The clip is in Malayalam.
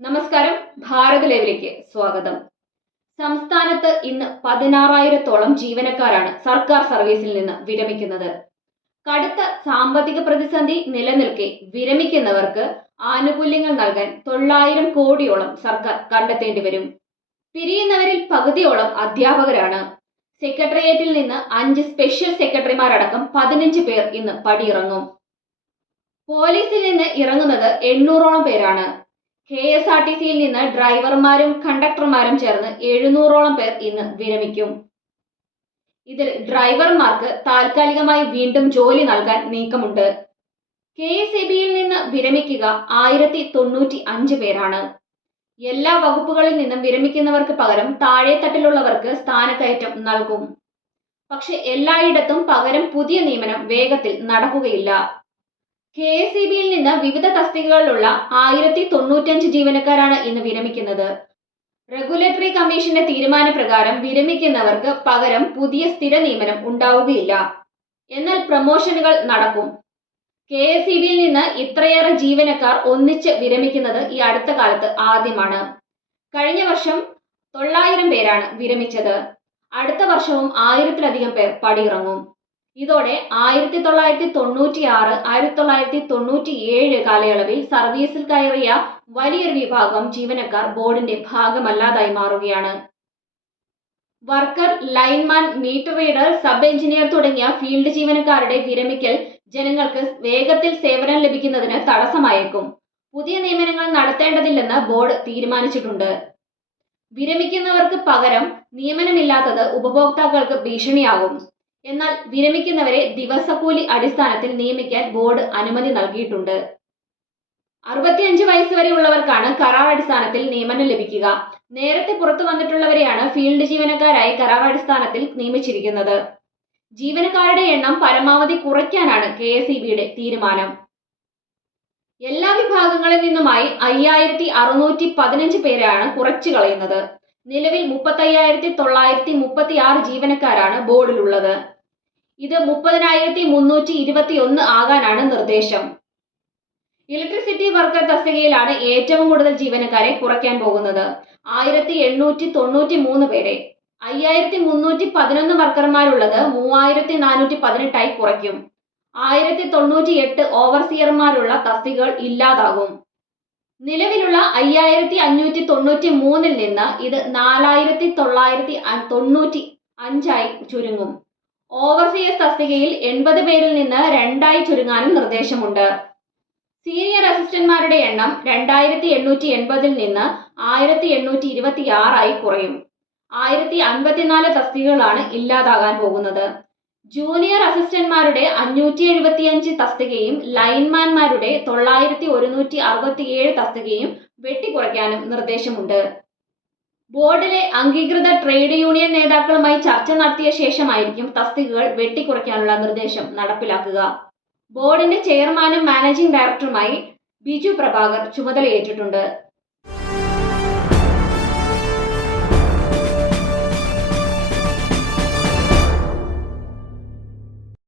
നമസ്കാരം. ഭാരത് ലൈവിലേക്ക് സ്വാഗതം. സംസ്ഥാനത്ത് ഇന്ന് 16,000-ഓളം ജീവനക്കാരാണ് സർക്കാർ സർവീസിൽ നിന്ന് വിരമിക്കുന്നത്. കടുത്ത സാമ്പത്തിക പ്രതിസന്ധി നിലനിൽക്കെ വിരമിക്കുന്നവർക്ക് ആനുകൂല്യങ്ങൾ നൽകാൻ 900 കോടിയോളം സർക്കാർ കണ്ടെത്തേണ്ടി വരും. പിരിയുന്നവരിൽ പകുതിയോളം അധ്യാപകരാണ്. സെക്രട്ടേറിയറ്റിൽ നിന്ന് 5 സ്പെഷ്യൽ സെക്രട്ടറിമാരടക്കം 15 പേർ ഇന്ന് പടിയിറങ്ങും. പോലീസിൽ നിന്ന് ഇറങ്ങുന്നത് 800-ഓളം പേരാണ്. KSRTCയിൽ നിന്ന് ഡ്രൈവർമാരും കണ്ടക്ടർമാരും ചേർന്ന് 700-ഓളം പേർ ഇന്ന് വിരമിക്കും. ഇതിൽ ഡ്രൈവർമാർക്ക് താൽക്കാലികമായി വീണ്ടും ജോലി നൽകാൻ നീക്കമുണ്ട്. KSEBയിൽ നിന്ന് വിരമിക്കുക 1095 പേരാണ്. എല്ലാ വകുപ്പുകളിൽ നിന്നും വിരമിക്കുന്നവർക്ക് പകരം താഴെത്തട്ടിലുള്ളവർക്ക് സ്ഥാനക്കയറ്റം നൽകും. പക്ഷെ എല്ലായിടത്തും പകരം പുതിയ നിയമനം വേഗത്തിൽ നടക്കുകയില്ല. KSEBയിൽ നിന്ന് വിവിധ തസ്തികകളിലുള്ള 1095 ജീവനക്കാരാണ് ഇന്ന് വിരമിക്കുന്നത്. റെഗുലേറ്ററി കമ്മീഷന്റെ തീരുമാനപ്രകാരം വിരമിക്കുന്നവർക്ക് പകരം പുതിയ സ്ഥിര നിയമനം ഉണ്ടാവുകയില്ല. എന്നാൽ പ്രമോഷനുകൾ നടക്കും. KSEBയിൽ നിന്ന് ഇത്രയേറെ ജീവനക്കാർ ഒന്നിച്ച് വിരമിക്കുന്നത് ഈ അടുത്ത കാലത്ത് ആദ്യമാണ്. കഴിഞ്ഞ വർഷം 900 പേരാണ് വിരമിച്ചത്. അടുത്ത വർഷവും 1000-ലധികം പേർ പടിയിറങ്ങും. ഇതോടെ 1996, 1997 കാലയളവിൽ സർവീസിൽ കയറിയ വലിയൊരു വിഭാഗം ജീവനക്കാർ ബോർഡിന്റെ ഭാഗമല്ലാതായി മാറുകയാണ്. Worker, lineman, metre reader, sub engineer തുടങ്ങിയ ഫീൽഡ് ജീവനക്കാരുടെ വിരമിക്കൽ ജനങ്ങൾക്ക് വേഗത്തിൽ സേവനം ലഭിക്കുന്നതിന് തടസ്സമായേക്കും. പുതിയ നിയമനങ്ങൾ നടത്തേണ്ടതില്ലെന്ന് ബോർഡ് തീരുമാനിച്ചിട്ടുണ്ട്. വിരമിക്കുന്നവർക്ക് പകരം നിയമനമില്ലാത്തത് ഉപഭോക്താക്കൾക്ക് ഭീഷണിയാകും. എന്നാൽ വിരമിക്കുന്നവരെ ദിവസക്കൂലി അടിസ്ഥാനത്തിൽ നിയമിക്കാൻ ബോർഡ് അനുമതി നൽകിയിട്ടുണ്ട്. 65 വയസ്സ് വരെയുള്ളവർക്കാണ് കരാർ അടിസ്ഥാനത്തിൽ നിയമനം ലഭിക്കുക. നേരത്തെ പുറത്തു വന്നിട്ടുള്ളവരെയാണ് ഫീൽഡ് ജീവനക്കാരായി കരാർ അടിസ്ഥാനത്തിൽ നിയമിച്ചിരിക്കുന്നത്. ജീവനക്കാരുടെ എണ്ണം പരമാവധി കുറയ്ക്കാനാണ് KSEBയുടെ തീരുമാനം. എല്ലാ വിഭാഗങ്ങളിൽ നിന്നുമായി 5615 പേരാണ് കുറച്ചു കളയുന്നത്. നിലവിൽ 35,936 ജീവനക്കാരാണ് ബോർഡിലുള്ളത്. ഇത് 30,321 ആകാനാണ് നിർദ്ദേശം. ഇലക്ട്രിസിറ്റി വർക്കർ തസ്തികയിലാണ് ഏറ്റവും കൂടുതൽ ജീവനക്കാരെ കുറയ്ക്കാൻ പോകുന്നത്. 1893 പേരെ. 5311 വർക്കർമാരുള്ളത് 3418 കുറയ്ക്കും. 1098 ഓവർസിയർമാരുള്ള തസ്തികകൾ ഇല്ലാതാകും. നിലവിലുള്ള 5593 നിന്ന് ഇത് 4995 ചുരുങ്ങും. ഓവർസിയർ തസ്തികയിൽ 80 പേരിൽ നിന്ന് 2 ചുരുങ്ങാനും നിർദ്ദേശമുണ്ട്. സീനിയർ അസിസ്റ്റന്റ്മാരുടെ എണ്ണം 2880 നിന്ന് 1826 കുറയും. 1054 തസ്തികകളാണ് ഇല്ലാതാകാൻ പോകുന്നത്. ജൂനിയർ അസിസ്റ്റന്റ്മാരുടെ 575 തസ്തികയും ലൈൻമാൻമാരുടെ 9167 തസ്തികയും വെട്ടിക്കുറയ്ക്കാനും നിർദ്ദേശമുണ്ട്. ബോർഡിലെ അംഗീകൃത ട്രേഡ് യൂണിയൻ നേതാക്കളുമായി ചർച്ച നടത്തിയ ശേഷമായിരിക്കും തസ്തികകൾ വെട്ടിക്കുറയ്ക്കാനുള്ള നിർദ്ദേശം നടപ്പിലാക്കുക. ബോർഡിന്റെ ചെയർമാനും മാനേജിംഗ് ഡയറക്ടറുമായി ബിജു പ്രഭാകർ ചുമതലയേറ്റിട്ടുണ്ട്.